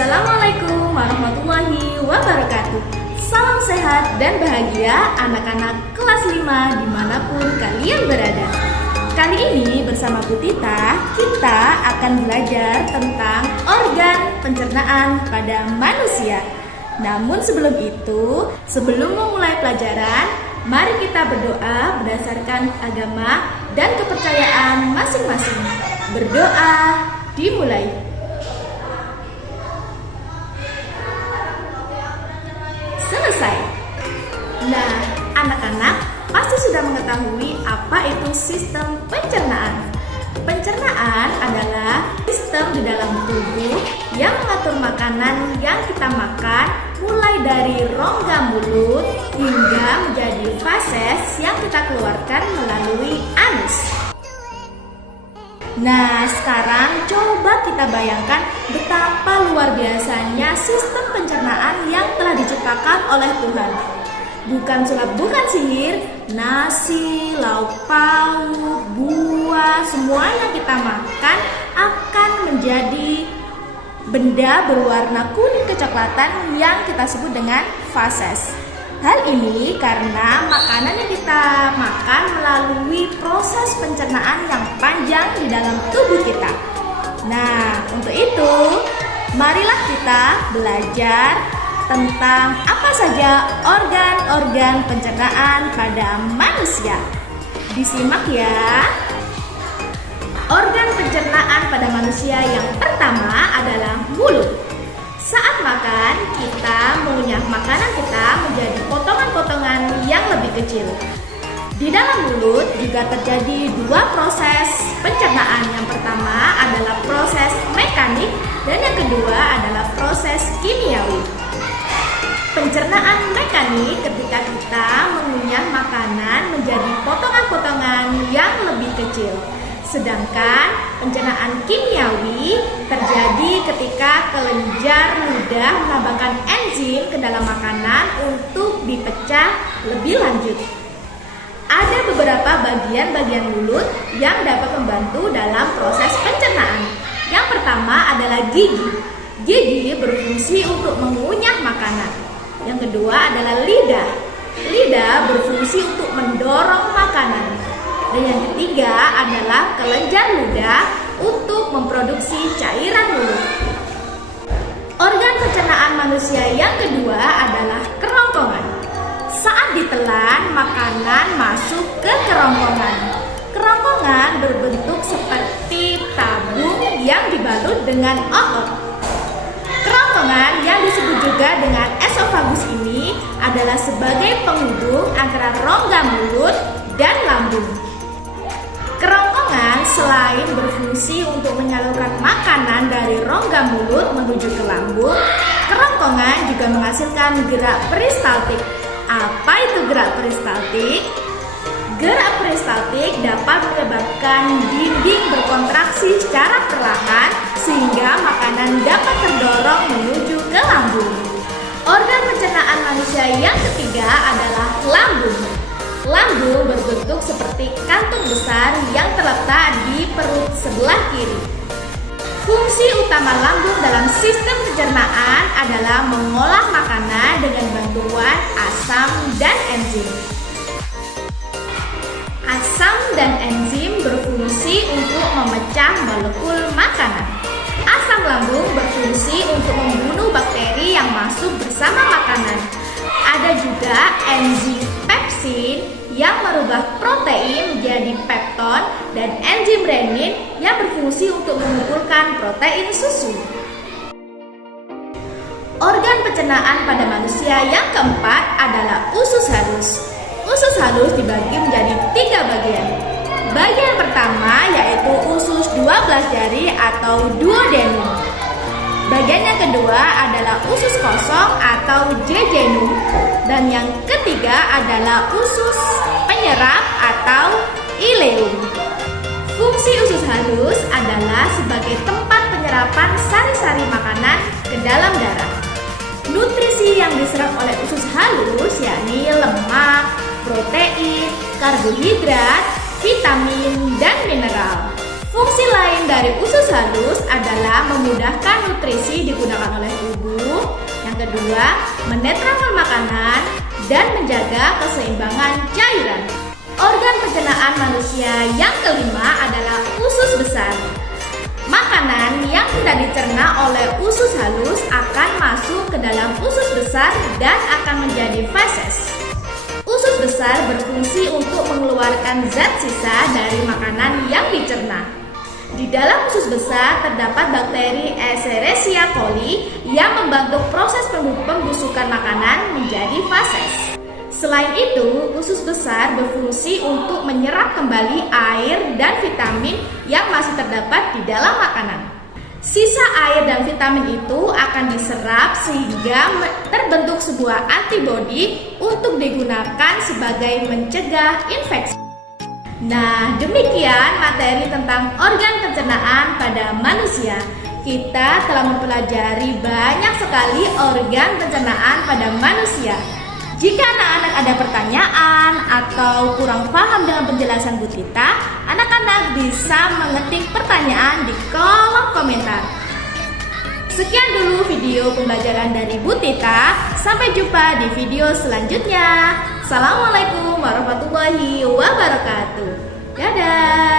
Assalamualaikum warahmatullahi wabarakatuh. Salam sehat dan bahagia anak-anak kelas 5 dimanapun kalian berada. Kali ini bersama Bu Tita, kita akan belajar tentang organ pencernaan pada manusia. Namun sebelum itu, sebelum memulai pelajaran, mari kita berdoa berdasarkan agama dan kepercayaan masing-masing. Berdoa dimulai. Selesai. Nah, anak-anak pasti sudah mengetahui apa itu sistem pencernaan. Pencernaan adalah sistem di dalam tubuh yang mengatur makanan yang kita makan mulai dari rongga mulut hingga menjadi fases yang kita keluarkan melalui anus. Nah, sekarang coba kita bayangkan betapa luar biasanya sistem pencernaan yang telah diciptakan oleh Tuhan. Bukan sulap, bukan sihir, nasi, lauk pauk, buah, semua yang kita makan akan menjadi benda berwarna kuning kecoklatan yang kita sebut dengan fases. Hal ini karena makanan yang kita makan melalui proses pencernaan yang panjang di dalam tubuh kita. Nah, untuk itu, marilah kita belajar tentang apa saja organ-organ pencernaan pada manusia. Disimak ya. Organ pencernaan pada manusia yang pertama adalah mulut. Saat makan, kita mengunyah makanan kita menjadi potongan-potongan yang lebih kecil. Di dalam mulut juga terjadi dua proses pencernaan. Yang pertama adalah proses mekanik dan yang kedua adalah proses kimiawi. Pencernaan mekanik ketika kita mengunyah makanan menjadi potongan-potongan yang lebih kecil. Sedangkan pencernaan kimiawi terjadi ketika kelenjar ludah menambahkan enzim ke dalam makanan untuk dipecah lebih lanjut. Ada beberapa bagian-bagian mulut yang dapat membantu dalam proses pencernaan. Yang pertama adalah gigi. Gigi berfungsi untuk mengunyah makanan. Yang kedua adalah lidah. Lidah berfungsi untuk mendorong makanan. Dan yang ketiga adalah kelenjar ludah untuk memproduksi cairan mulut. Organ pencernaan manusia yang kedua adalah kerongkongan. Saat ditelan, makanan masuk ke kerongkongan. Kerongkongan berbentuk seperti tabung yang dibalut dengan otot. Kerongkongan yang disebut juga dengan esofagus ini adalah sebagai penghubung antara rongga mulut dan lambung. Kerongkongan selain berfungsi untuk menyalurkan makanan dari rongga mulut menuju ke lambung, kerongkongan juga menghasilkan gerak peristaltik. Apa itu gerak peristaltik? Gerak peristaltik dapat menyebabkan dinding berkontraksi secara perlahan sehingga makanan dapat terdorong menuju ke lambung. Organ pencernaan manusia yang ketiga adalah lambung. Lambung berbentuk seperti kantung besar yang terletak di perut sebelah kiri. Fungsi utama lambung dalam sistem pencernaan adalah mengolah makanan dengan bantuan asam dan enzim. Asam dan enzim berfungsi untuk memecah molekul makanan. Asam lambung berfungsi untuk membunuh bakteri yang masuk bersama makanan. Ada juga enzim pepsin yang merubah protein menjadi pepton dan enzim renin yang berfungsi untuk mengumpulkan protein susu. Organ pencernaan pada manusia yang keempat adalah usus halus. Usus halus dibagi menjadi 3 bagian. Bagian pertama yaitu usus 12 jari atau duodenum. Bagian yang kedua adalah usus kosong atau jejunum. Dan yang ketiga adalah usus penyerap atau ileum. Fungsi usus halus adalah sebagai tempat penyerapan sari-sari makanan ke dalam darah. Nutrisi yang diserap oleh usus halus yakni lemak, protein, karbohidrat, vitamin, dan mineral. Fungsi lain dari usus halus adalah memudahkan nutrisi digunakan oleh kedua, menetralkan makanan dan menjaga keseimbangan cairan. Organ pencernaan manusia yang kelima adalah usus besar. Makanan yang tidak dicerna oleh usus halus akan masuk ke dalam usus besar dan akan menjadi feses. Usus besar berfungsi untuk mengeluarkan zat sisa dari makanan yang dicerna. Di dalam usus besar terdapat bakteri Escherichia coli yang membantu proses pembusukan makanan menjadi feses. Selain itu, usus besar berfungsi untuk menyerap kembali air dan vitamin yang masih terdapat di dalam makanan. Sisa air dan vitamin itu akan diserap sehingga terbentuk sebuah antibodi untuk digunakan sebagai mencegah infeksi. Nah, demikian materi tentang organ pencernaan pada manusia. Kita telah mempelajari banyak sekali organ pencernaan pada manusia. Jika anak-anak ada pertanyaan atau kurang paham dengan penjelasan Bu Tita, anak-anak bisa mengetik pertanyaan di kolom komentar. Sekian dulu video pembelajaran dari Bu Tita. Sampai jumpa di video selanjutnya. Assalamualaikum warahmatullahi wabarakatuh. Dadah.